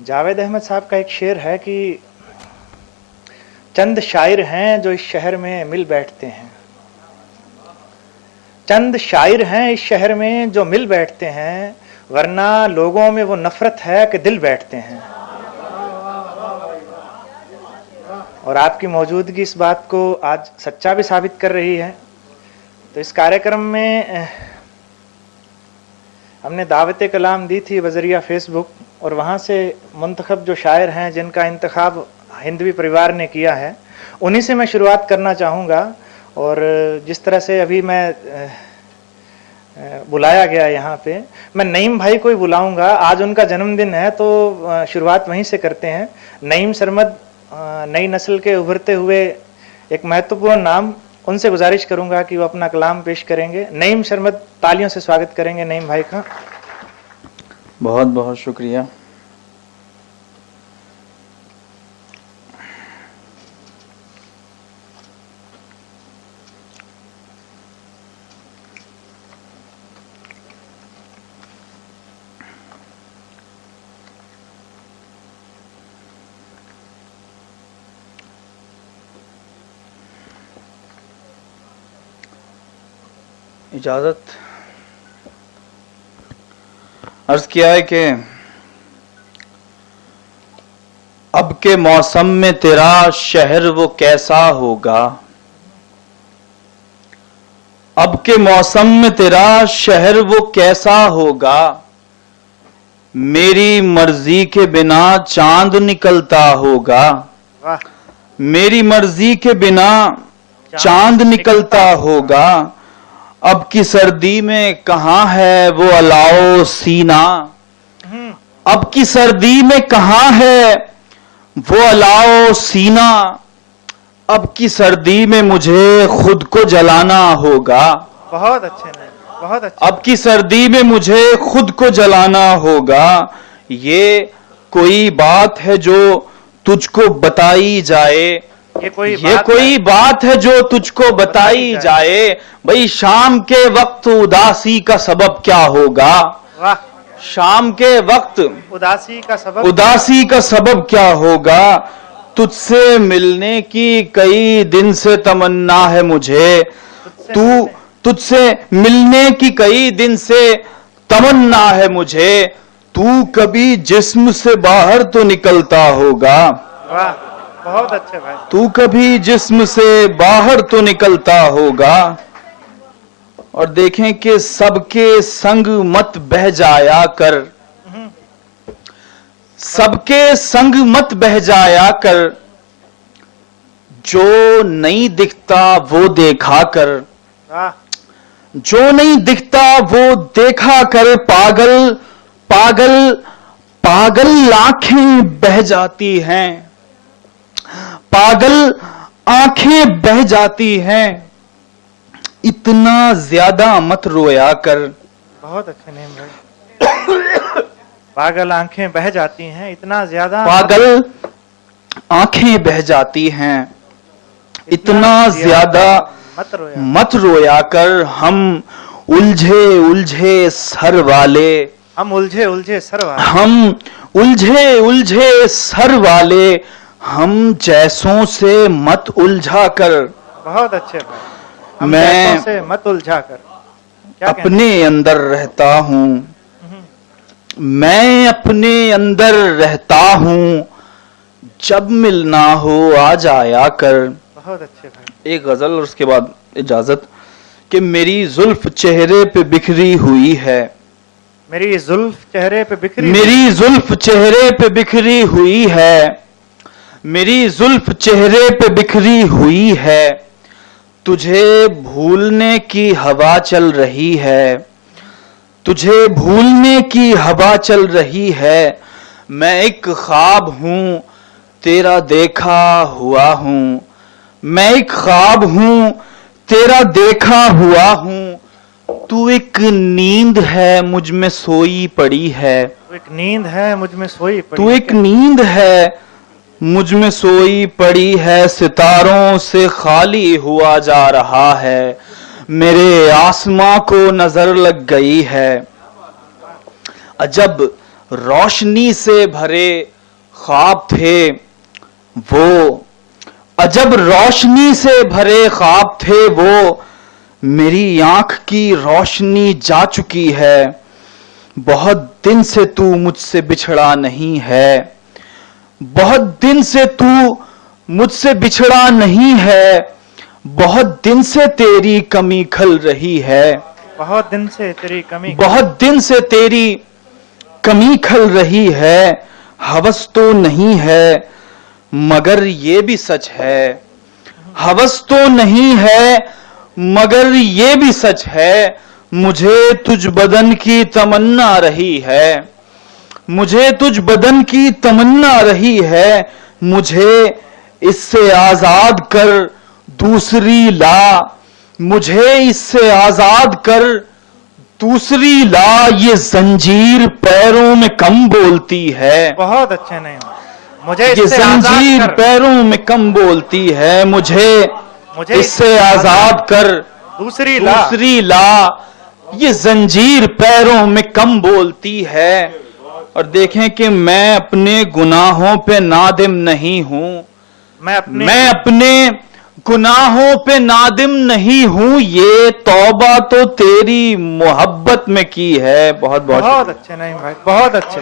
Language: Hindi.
जावेद अहमद साहब का एक शेर है कि चंद शायर हैं जो इस शहर में मिल बैठते हैं, चंद शायर हैं इस शहर में जो मिल बैठते हैं, वरना लोगों में वो नफरत है कि दिल बैठते हैं। और आपकी मौजूदगी इस बात को आज सच्चा भी साबित कर रही है। तो इस कार्यक्रम में हमने दावत कलाम दी थी बजरिया फेसबुक, और वहाँ से मुंतखब जो शायर हैं जिनका इंतखाब हिंदवी परिवार ने किया है, उन्हीं से मैं शुरुआत करना चाहूँगा। और जिस तरह से अभी मैं बुलाया गया यहाँ पे, मैं नईम भाई को ही बुलाऊँगा। आज उनका जन्मदिन है तो शुरुआत वहीं से करते हैं। नईम सरमद नई नस्ल के उभरते हुए एक महत्वपूर्ण नाम, उनसे गुजारिश करूँगा कि वो अपना कलाम पेश करेंगे। नईम सरमद, तालियों से स्वागत करेंगे नईम भाई का। बहुत बहुत शुक्रिया। इजाजत। अर्ज किया है कि अब के मौसम में तेरा शहर वो कैसा होगा, अब के मौसम में तेरा शहर वो कैसा होगा, मेरी मर्जी के बिना चांद निकलता होगा, मेरी मर्जी के बिना चांद निकलता होगा। अब की सर्दी में कहाँ है वो अलाओ सीना, अब की सर्दी में कहाँ है वो अलाओ सीना, अब की सर्दी में मुझे खुद को जलाना होगा। बहुत अच्छे ने, बहुत अच्छे। अब की सर्दी में मुझे खुद को जलाना होगा। ये कोई बात है जो तुझको बताई जाए, ये कोई बात है जो तुझको बताई जाए। भाई शाम के वक्त उदासी का सबब क्या होगा, शाम के वक्त उदासी का सबब क्या होगा। तुझसे मिलने की कई दिन से तमन्ना है मुझे, तुझसे मिलने की कई दिन से तमन्ना है मुझे। तू कभी जिस्म से बाहर तो निकलता होगा, बहुत अच्छे भाई। तू कभी जिस्म से बाहर तो निकलता होगा। और देखें कि सबके संग मत बह जाया कर, सबके संग मत बह जाया कर, जो नहीं दिखता वो देखा कर, जो नहीं दिखता वो देखा कर। पागल पागल पागल आंखें बह जाती हैं, पागल आंखें बह जाती हैं, इतना ज्यादा मत रोया कर। बहुत अच्छे नेम भाई। पागल आंखें बह जाती हैं, इतना ज्यादा, पागल आंखें बह जाती हैं, इतना ज्यादा मत रोया कर। हम उलझे उलझे सर वाले, हम उलझे उलझे सर वाले, हम उलझे उलझे सर वाले, हम जैसों से मत उलझा कर। बहुत अच्छे भाई। हम मैं जैसों से मत उलझा कर। क्या अपने अंदर रहता हूँ, मैं अपने अंदर रहता हूँ, जब मिलना हो आ जाया कर। बहुत अच्छे भाई। एक गजल और उसके बाद इजाजत। कि मेरी जुल्फ चेहरे पे बिखरी हुई है, मेरी जुल्फ चेहरे पे बिखरी, मेरी जुल्फ चेहरे पे बिखरी हुई है, मेरी जुल्फ चेहरे पे बिखरी हुई है। तुझे भूलने की हवा चल रही है, तुझे भूलने की हवा चल रही है। मैं एक ख्वाब हूं तेरा देखा हुआ हूं, मैं एक ख्वाब हूं तेरा देखा हुआ हूं। तू एक नींद है मुझ में सोई पड़ी है, तू एक नींद है मुझ में सोई पड़ी, तू एक नींद है मुझ में सोई पड़ी है। सितारों से खाली हुआ जा रहा है, मेरे आसमां को नजर लग गई है। अजब रोशनी से भरे ख्वाब थे वो, अजब रोशनी से भरे ख्वाब थे वो, मेरी आंख की रोशनी जा चुकी है। बहुत दिन से तू मुझसे बिछड़ा नहीं है, बहुत दिन से तू मुझसे बिछड़ा नहीं है, बहुत दिन से तेरी कमी खल रही है, बहुत दिन से तेरी कमी, बहुत दिन से तेरी कमी खल रही है। हवस तो नहीं है मगर ये भी सच है, हवस तो नहीं है मगर ये भी सच है, मुझे तुझ बदन की तमन्ना रही है, मुझे तुझ बदन की तमन्ना रही है, मुझे इससे आजाद कर दूसरी ला, मुझे इससे आजाद कर दूसरी ला, ये जंजीर पैरों में कम बोलती है। बहुत अच्छे नहीं, मुझे ये इससे आजाद जंजीर कर, पैरों में कम बोलती है, मुझे इससे आजाद कर दूसरी ला, दूसरी ला, ये जंजीर पैरों में कम बोलती है। और देखें कि मैं अपने गुनाहों पे नादिम नहीं हूं, मैं अपने गुनाहों पे नादिम नहीं हूं, ये तौबा तो तेरी मोहब्बत में की है। बहुत बहुत अच्छे नहीं भाई, बहुत अच्छे।